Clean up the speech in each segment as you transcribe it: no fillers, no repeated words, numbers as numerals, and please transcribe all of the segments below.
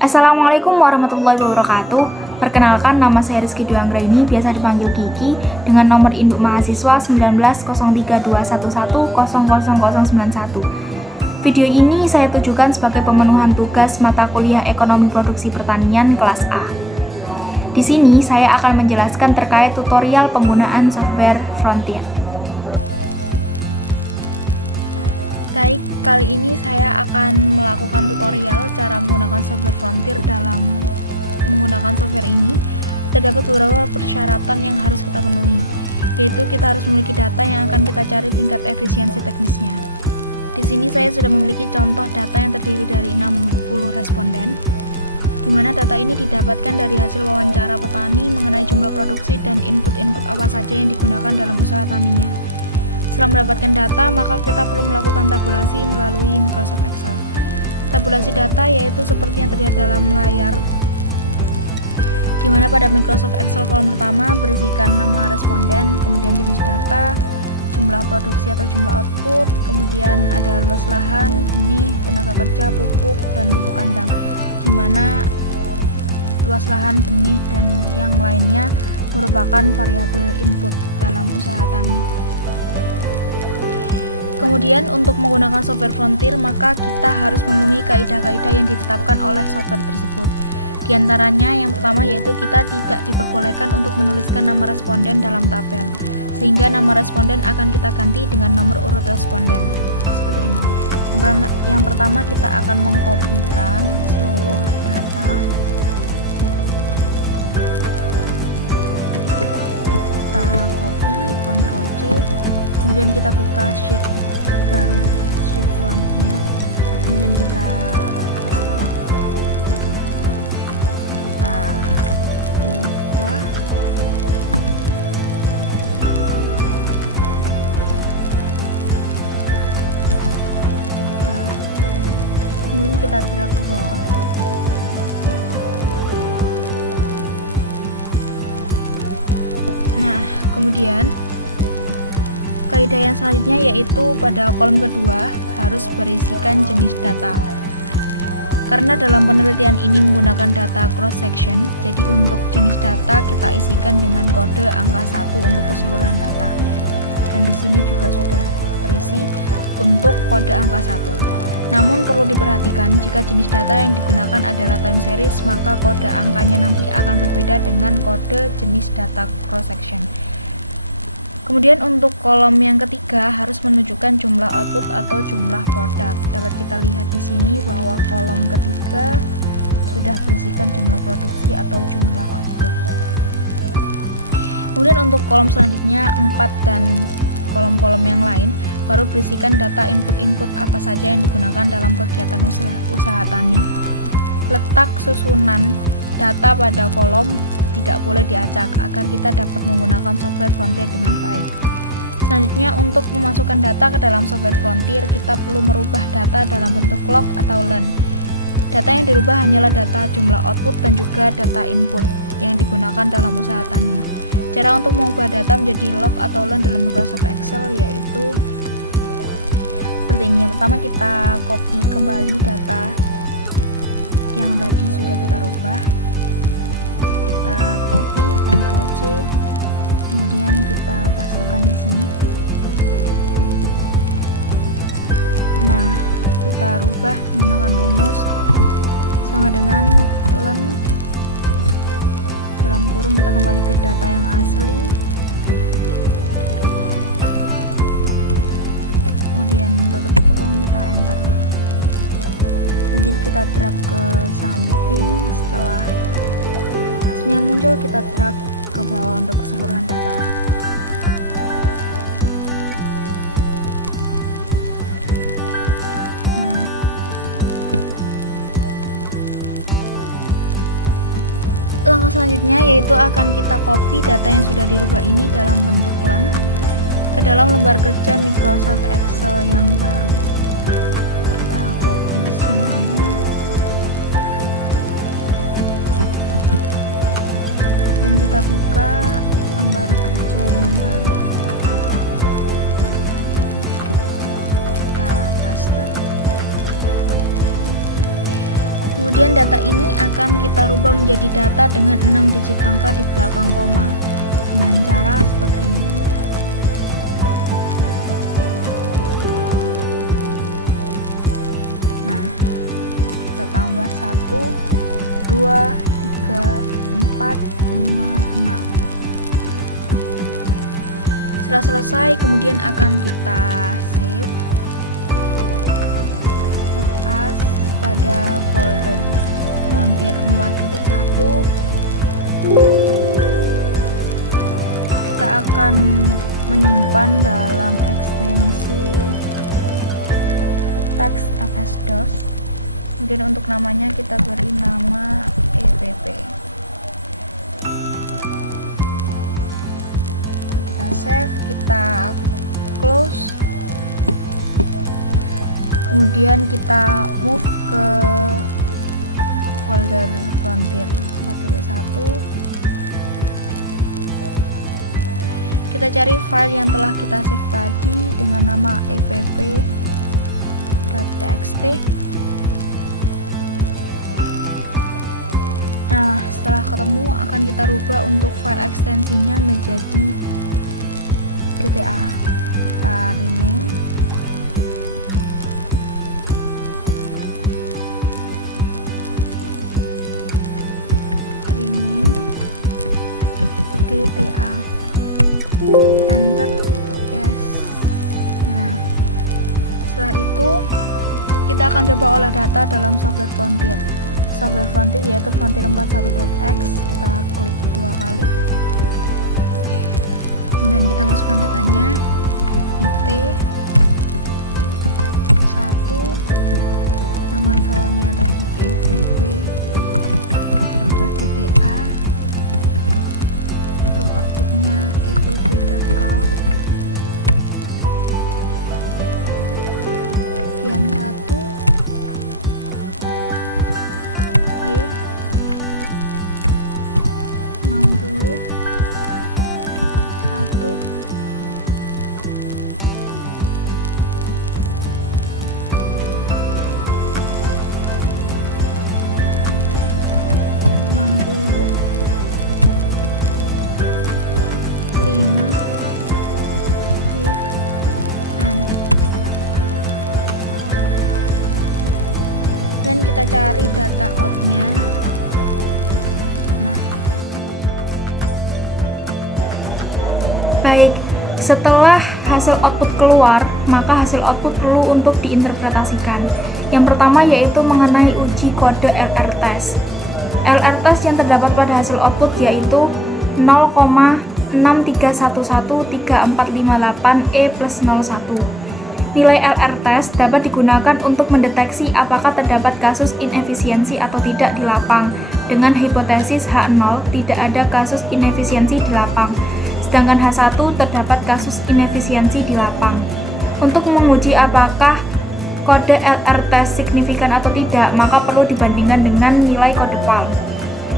Assalamualaikum warahmatullahi wabarakatuh. Perkenalkan, nama saya Rizky Dwi Anggraini, biasa dipanggil Kiki, dengan nomor induk mahasiswa 19032111000091. Video ini saya tujukan sebagai pemenuhan tugas mata kuliah Ekonomi Produksi Pertanian kelas A. Di sini saya akan menjelaskan terkait tutorial penggunaan software Frontier. Baik, setelah hasil output keluar, maka hasil output perlu untuk diinterpretasikan. Yang pertama yaitu mengenai uji kode LR test. LR test yang terdapat pada hasil output yaitu 0,63113458E plus 01. Nilai LR test dapat digunakan untuk mendeteksi apakah terdapat kasus inefisiensi atau tidak di lapang. Dengan hipotesis H0 tidak ada kasus inefisiensi di lapang, sedangkan H1 terdapat kasus inefisiensi di lapang. Untuk menguji apakah kode LR test signifikan atau tidak, maka perlu dibandingkan dengan nilai kode Palm.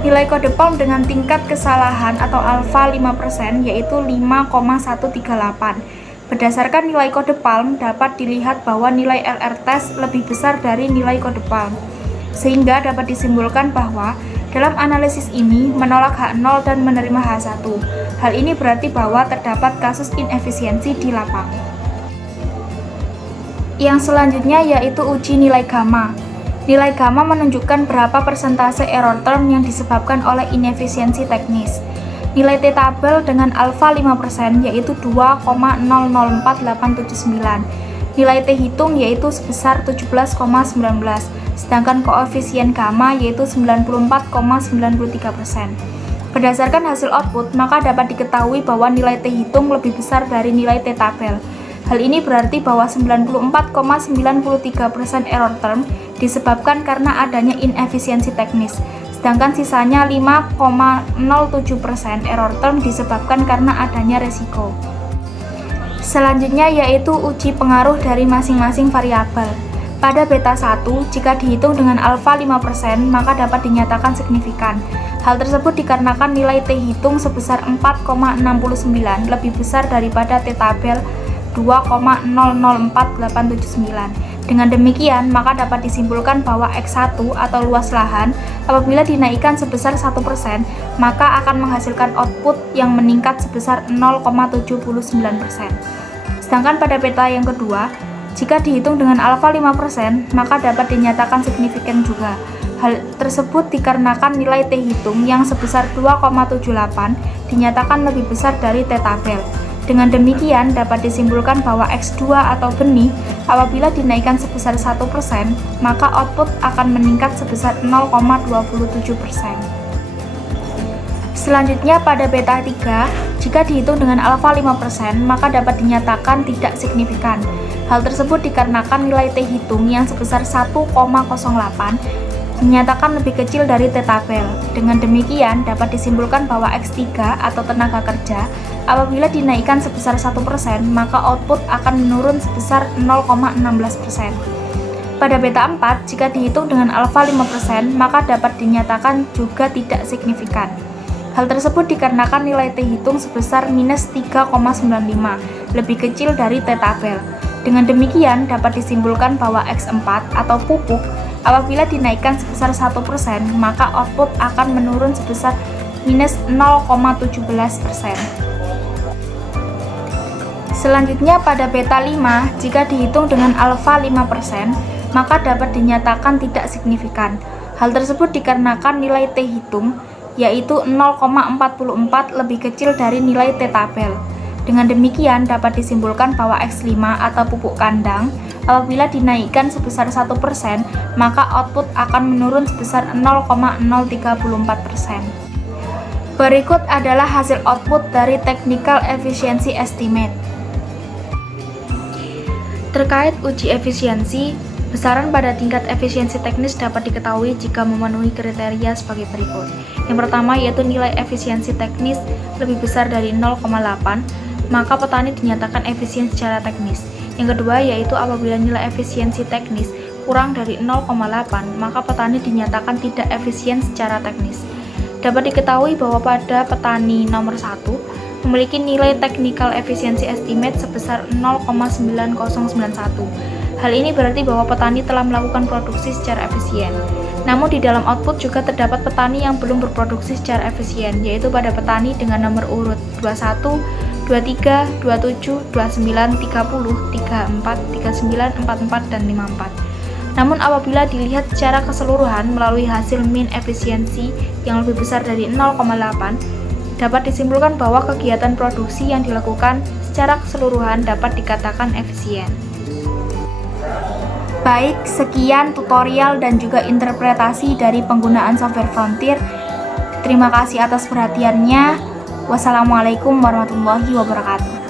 Nilai kode Palm dengan tingkat kesalahan atau alfa 5% yaitu 5,138. Berdasarkan nilai kode Palm dapat dilihat bahwa nilai LR test lebih besar dari nilai kode Palm, sehingga dapat disimpulkan bahwa dalam analisis ini menolak H0 dan menerima H1. Hal ini berarti bahwa terdapat kasus inefisiensi di lapang. Yang selanjutnya yaitu uji nilai gamma. Nilai gamma menunjukkan berapa persentase error term yang disebabkan oleh inefisiensi teknis. Nilai T-tabel dengan alfa 5% yaitu 2,004879. Nilai T hitung yaitu sebesar 17,19. Sedangkan koefisien gamma yaitu 94,93%. Berdasarkan hasil output, maka dapat diketahui bahwa nilai T hitung lebih besar dari nilai T tabel. Hal ini berarti bahwa 94,93% error term disebabkan karena adanya inefisiensi teknis, sedangkan sisanya 5,07% error term disebabkan karena adanya resiko. Selanjutnya yaitu uji pengaruh dari masing-masing variabel. Pada beta 1, jika dihitung dengan alfa 5%, maka dapat dinyatakan signifikan. Hal tersebut dikarenakan nilai T hitung sebesar 4,69 lebih besar daripada T tabel 2,004879. Dengan demikian, maka dapat disimpulkan bahwa X1 atau luas lahan apabila dinaikkan sebesar 1%, maka akan menghasilkan output yang meningkat sebesar 0,79%. Sedangkan pada beta yang kedua, jika dihitung dengan alfa 5%, maka dapat dinyatakan signifikan juga. Hal tersebut dikarenakan nilai T hitung yang sebesar 2,78 dinyatakan lebih besar dari T tabel. Dengan demikian, dapat disimpulkan bahwa X2 atau benih apabila dinaikkan sebesar 1%, maka output akan meningkat sebesar 0,27%. Selanjutnya pada beta 3, jika dihitung dengan alfa 5%, maka dapat dinyatakan tidak signifikan. Hal tersebut dikarenakan nilai T hitung yang sebesar 1,08 dinyatakan lebih kecil dari T tabel. Dengan demikian, dapat disimpulkan bahwa X3 atau tenaga kerja apabila dinaikkan sebesar 1%, maka output akan menurun sebesar 0,16%. Pada beta 4, jika dihitung dengan alfa 5%, maka dapat dinyatakan juga tidak signifikan. Hal tersebut dikarenakan nilai T hitung sebesar minus 3,95, lebih kecil dari T tabel. Dengan demikian, dapat disimpulkan bahwa X4 atau pupuk apabila dinaikkan sebesar 1%, maka output akan menurun sebesar minus 0,17%. Selanjutnya pada beta 5, jika dihitung dengan alfa 5%, maka dapat dinyatakan tidak signifikan. Hal tersebut dikarenakan nilai T hitung yaitu 0,44 lebih kecil dari nilai T tabel. Dengan demikian, dapat disimpulkan bahwa X5 atau pupuk kandang apabila dinaikkan sebesar 1%, maka output akan menurun sebesar 0,034%. Berikut adalah hasil output dari Technical Efficiency Estimate. Terkait uji efisiensi, besaran pada tingkat efisiensi teknis dapat diketahui jika memenuhi kriteria sebagai berikut. Yang pertama yaitu nilai efisiensi teknis lebih besar dari 0,8, maka petani dinyatakan efisien secara teknis. Yang kedua yaitu apabila nilai efisiensi teknis kurang dari 0,8, maka petani dinyatakan tidak efisien secara teknis. Dapat diketahui bahwa pada petani nomor 1 memiliki nilai technical efficiency estimate sebesar 0,9091. Hal ini berarti bahwa petani telah melakukan produksi secara efisien. Namun di dalam output juga terdapat petani yang belum berproduksi secara efisien, yaitu pada petani dengan nomor urut 21, 23, 27, 29, 30, 34, 39, 44, dan 54. Namun apabila dilihat secara keseluruhan melalui hasil mean efisiensi yang lebih besar dari 0,8, dapat disimpulkan bahwa kegiatan produksi yang dilakukan secara keseluruhan dapat dikatakan efisien. Baik, sekian tutorial dan juga interpretasi dari penggunaan software Frontier. Terima kasih atas perhatiannya. Wassalamualaikum warahmatullahi wabarakatuh.